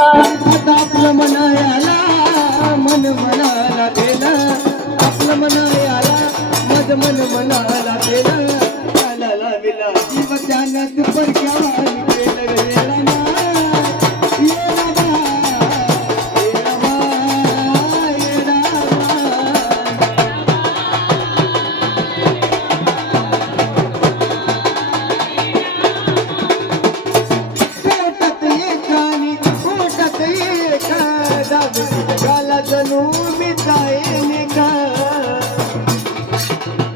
आता आपलं मनायाला मन मनाला गेलं, आपलं मनायाला मज मन मनाला गेलं, त्याला लाविला जीव त्यानं परक्यावा केलं गेला ना. जगाला जणू मी जायने का,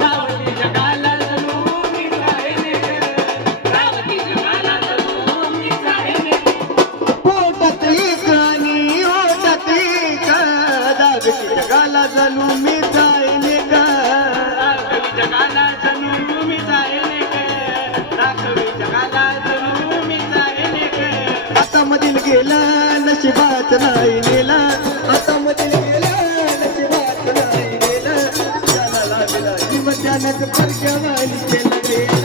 रावती जगाला जणू मी जायने ग, रावती जगाला जणू मी जायने ग. पोटात एक आणि ओटात एक, दागती जगाला जणू मी जायने का, राघवी जगाला जणू मी जायने ग, राघवी जगाला जणू मी जायने ग. आता मधील गेला नशिबात नाही नेला, आता मधील गेला नशिबात नाही नेला, त्याला लागला जीव त्यानं परक्यावानी केलं गेलं.